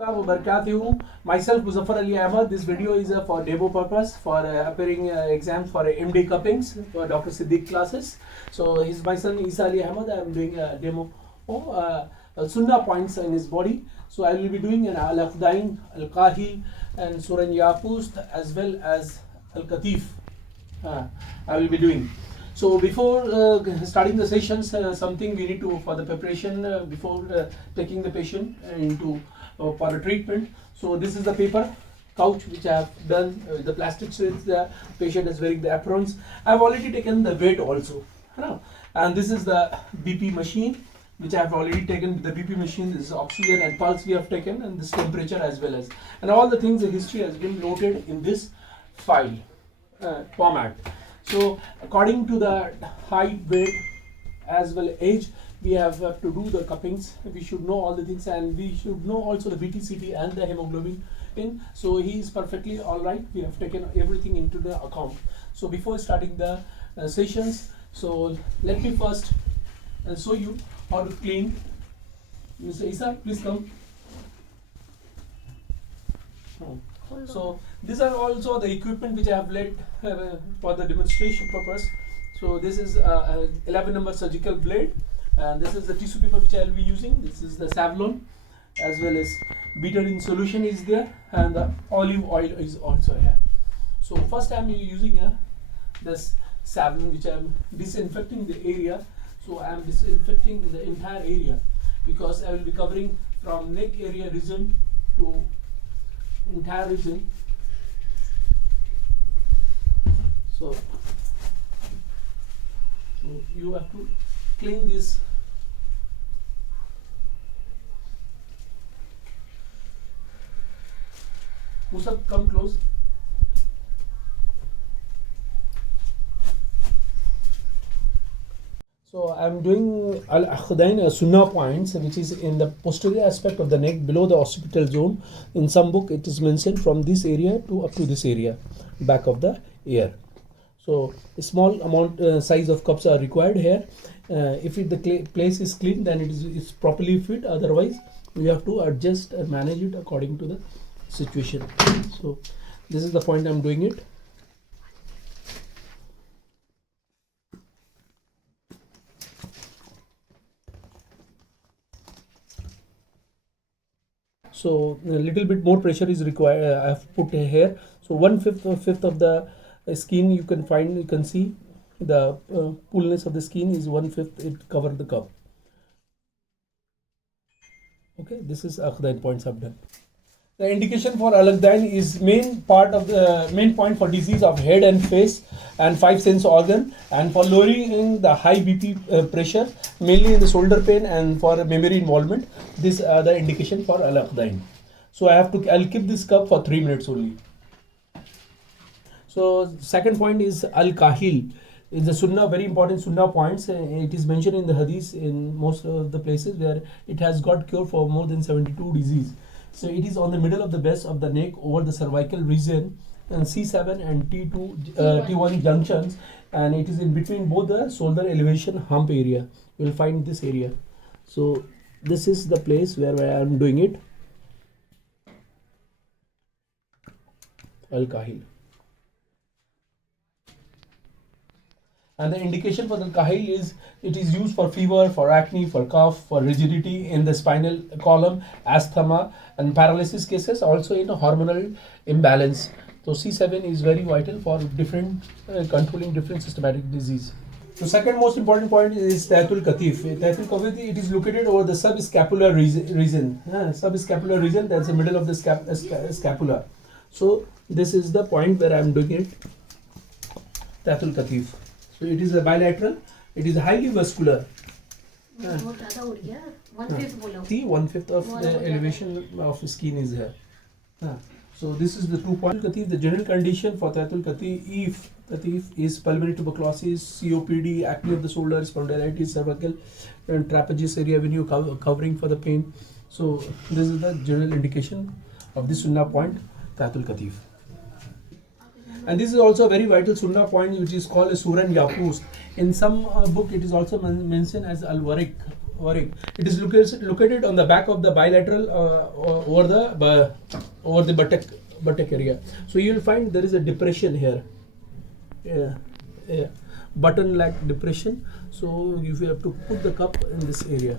Wabarakatuh. Myself Muzaffar Ali Ahmad. This video is for demo purpose for appearing exams for MD cuppings for Dr. Siddiq classes. So he's my son Isa Ali Ahmad. I am doing a demo sunnah points in his body. So I will be doing an al-Aqdain, al-Kahil and Suran Yaqust as well as al-Katif. I will be doing. So before starting the sessions, something we need to for the preparation before taking the patient into for a treatment. So this is the paper couch which I have done the plastic sheets. The patient is wearing the aprons. I have already taken the weight also, and this is the BP machine which I have already taken. The BP machine, this is oxygen and pulse we have taken, and this temperature as well as, and all the things, the history has been noted in this file format. So according to the height, weight as well age, we have to do the cuppings. We should know all the things, and we should know also the BTCT and the hemoglobin in. So he is perfectly all right. We have taken everything into the account. So before starting the sessions, so let me first show you how to clean. Mr. Isa, please come. So these are also the equipment which I have laid for the demonstration purpose. So this is 11 number surgical blade, and this is the tissue paper which I will be using. This is the Savlon, as well as betadine solution is there, and the olive oil is also here. So first I am using this Savlon which I am disinfecting the area. So I am disinfecting the entire area because I will be covering from neck area region to entire region. So you have to clean this. Musa, come close. So I am doing al-Aqdain sunnah points, which is in the posterior aspect of the neck below the occipital zone. In some book it is mentioned from this area to up to this area, back of the ear. So a small amount size of cups are required here. If the place is clean, then it is properly fit. Otherwise we have to adjust and manage it according to the situation. So this is the point I am doing it. So a little bit more pressure is required. I have put here. So 1/5 of the skin you can find. You can see the coolness of the skin is 1/5. It covered the cup. Okay, this is Aqdain points I've done. The indication for Al-Aqdain is main point for disease of head and face and 5 sense organ, and for lowering the high BP pressure, mainly in the shoulder pain and for memory involvement. These are the indication for Al-Aqdain. So I'll keep this cup for 3 minutes only. So second point is Al-Kahil. It's a sunnah, very important sunnah points. It is mentioned in the hadith in most of the places where it has got cure for more than 72 disease. So it is on the middle of the base of the neck over the cervical region, and C7 and T1 junctions, and it is in between both the shoulder elevation hump area. You will find this area. So this is the place where I am doing it. Al-Kahil. And the indication for the Kahil is it is used for fever, for acne, for cough, for rigidity in the spinal column, asthma and paralysis cases, also in a hormonal imbalance. So C7 is very vital for different controlling different systematic disease. The second most important point is Tahatul Katif. Tahatul Katif, it is located over the subscapular region. Subscapular region, that's the middle of the scapula. So this is the point where I am doing it. Tahatul Katif. So it is a bilateral. It is highly vascular. See, 1/5 of the elevation of the skin is here. So this is the 2 point. The general condition for Tahatul Katif is pulmonary tuberculosis, COPD, acne of the shoulder, spondylitis, cervical and trapezius area when you covering for the pain. So this is the general indication of this sunnah point, Tahatul Katif. And this is also a very vital sunnah point which is called a Suran Yaqust. In some book it is also mentioned as Al-Warik worrying. It is located on the back of the bilateral over the buttock area. So you will find there is a depression here. Yeah, button-like depression. So you have to put the cup in this area.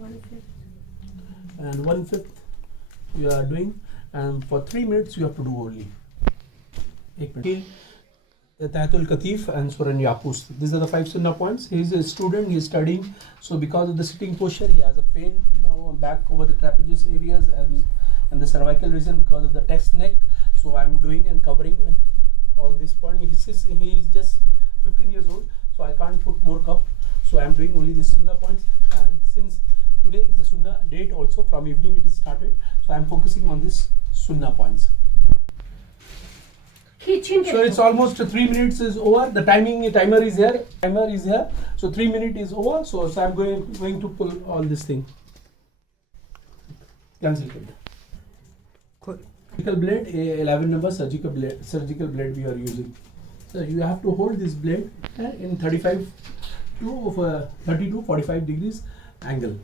1/5. And 1/5 you are doing, and for 3 minutes you have to do only. 1 minute. Tahatul Katif and Suran Yapus. These are the 5 sunnah points. He is a student, he is studying. So because of the sitting posture, he has a pain now back over the trapezius areas and the cervical region because of the text neck. So I am doing and covering all this point. He is just 15 years old, so I can't put more cup. So I am doing only these sunnah points. And since today is the sunnah date also, from evening it is started. So I am focusing on this sunnah points. So it's almost 3 minutes is over. The timer is here. So 3 minutes is over. So I'm going to pull all this thing. Cancel it. Surgical blade, 11 number surgical blade we are using. So you have to hold this blade in 30 to 45 degrees angle.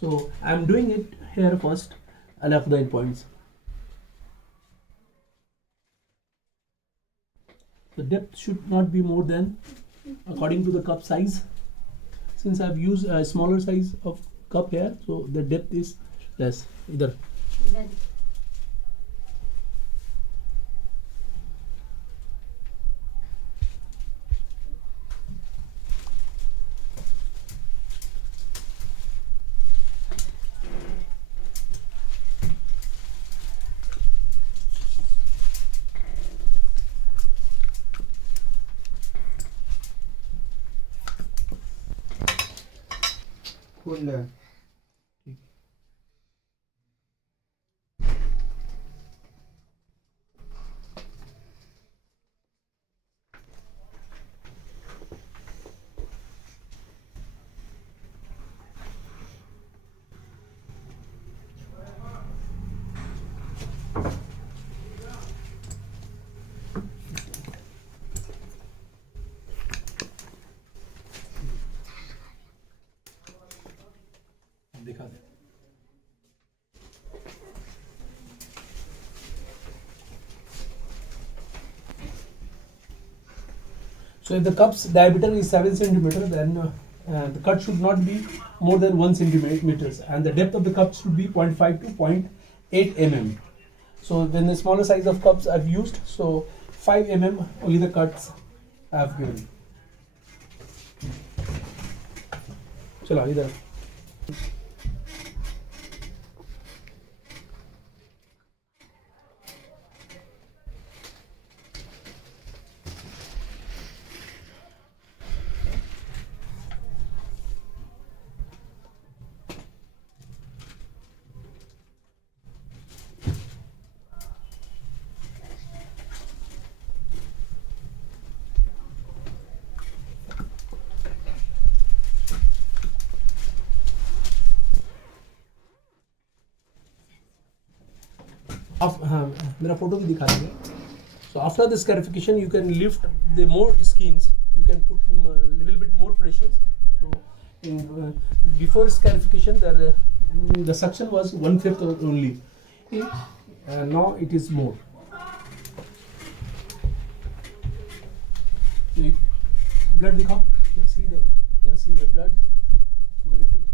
So I'm doing it here first. I'll have the points. The depth should not be more than according to the cup size. Since I've used a smaller size of cup here, so the depth is less. Either. Cool. दिखा दे. So if the cup's diameter is 7 centimeter, then the cut should not be more than 1 centimeters, and the depth of the cup should be 0.5 to 0.8 mm. So when the smaller size of cups I've used, so 5 mm only the cuts I've given. चलो इधर. मेरा photo भी दिखा देंगे. So after the scarification, you can lift the more skins. You can put a little bit more pressure. So before scarification, the suction was 1/5 only. Now it is more. Blood दिखाओ. You can see the blood accumulating.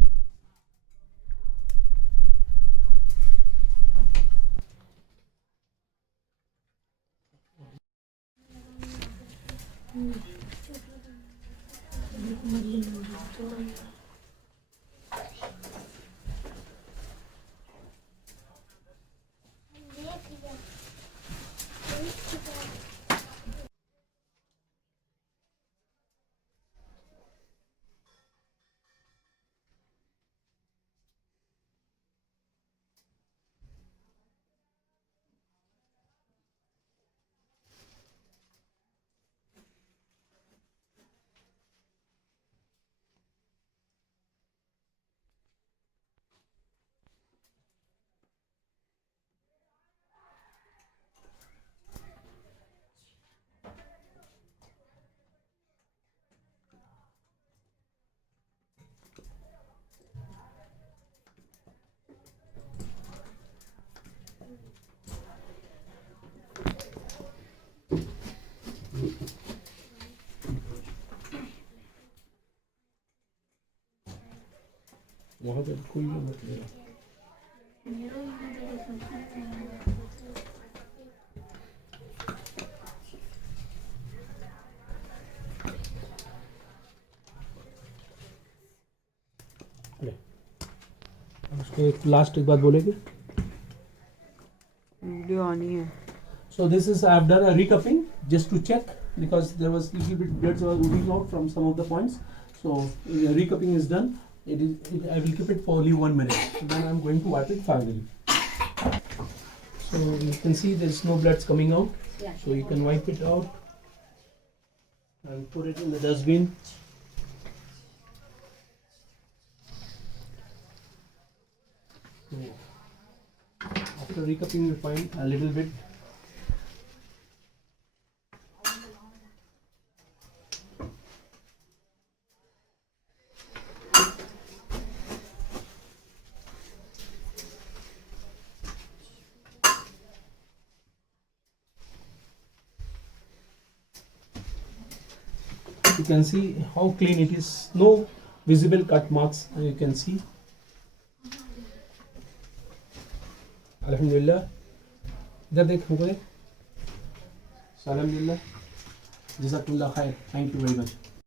वहाँ पे कोई भी मत लेना। उसको एक last एक बात बोलेंगे। वीडियो आनी है। So this is I have done a recupping just to check because there was little bit blood was oozing out from some of the points. So recupping is done. I will keep it for only 1 minute. Then I am going to wipe it finally. So you can see there is no blood coming out. So you can wipe it out and put it in the dustbin. So after recupping, you find a little bit. You can see how clean it is. No visible cut marks. You can see. Alhamdulillah. इधर देख हमको देख। Alhamdulillah. Jazakumullah khair. Thank you very much.